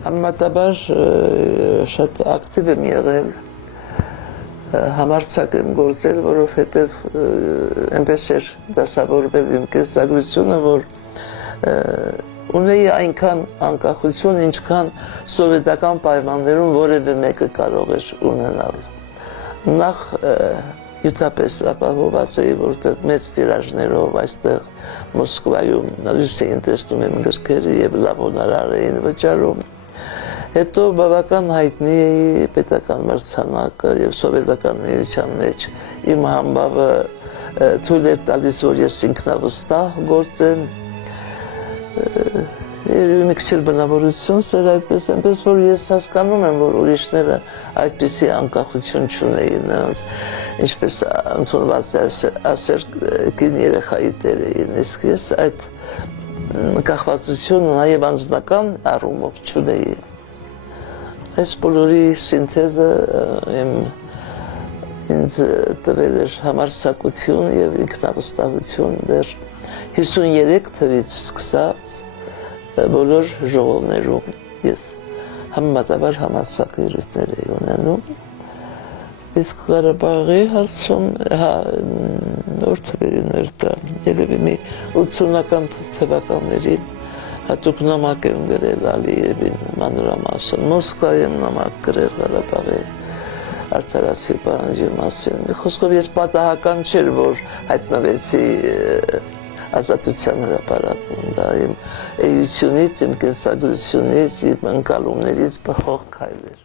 Համեմատաբար շատ ակտիվ եմ եղել, համարձակ եմ գործել, որովհետև այնպես էր դասավորվել իմ կենսագրությունը, որ ունեի այնքան անկախություն, ինչքան սովետական պայմաններում որևէ մեկը կարող էր ունենալ։ Նախ յութապես ապահովված էի, որտեղ մեծ տիրաժներով այստեղ Մոսկվայում լույս էին տեսնում իմ գրքերը եւ լավ հոնորար էին վճարում։ Հետո բավական հայտնի էի պետական մրցանակը եւ սովետական միության մեջ իմ համբավը թույլ էր տալիս, որ ես ինքնավստահ գործեմ։ Մի քիչ բնավորություն սեր այդպես, այնպես որ ես հասկանում եմ, որ ուրիշները այդպիսի անկախություն չունեին նրանց, ինչպես ընդունված ասեր կին երեխայի տեր էին, իսկ ես այդ կախվածությունը նաև անձնական առումով չունեի։ Այս բոլորի սինթեզը ինձ տվել էր համարձակություն եւ ինքնավստահություն դեռ 53 թվից սկսած բոլոր ժողովներում ես համեմատաբար համարձակ ելույթներ էի ունենում, իսկ Ղարաբաղի հարցում նոր թվերին դա երևի մի 80-ական թվականներին հատուկ նամակ եմ գրել Ալիևին մանրամասն, Մոսկվայի եմ նամակ գրել Ղարաբաղի արդարացի պահանջի մասին։ Մի խոսքով ես պատահական չէր, որ հայտնվեցի ազատության հրապարակում, դա իմ էությունից, իմ կենսագրությունից, իմ ընկալումներից բխող քայլ էր։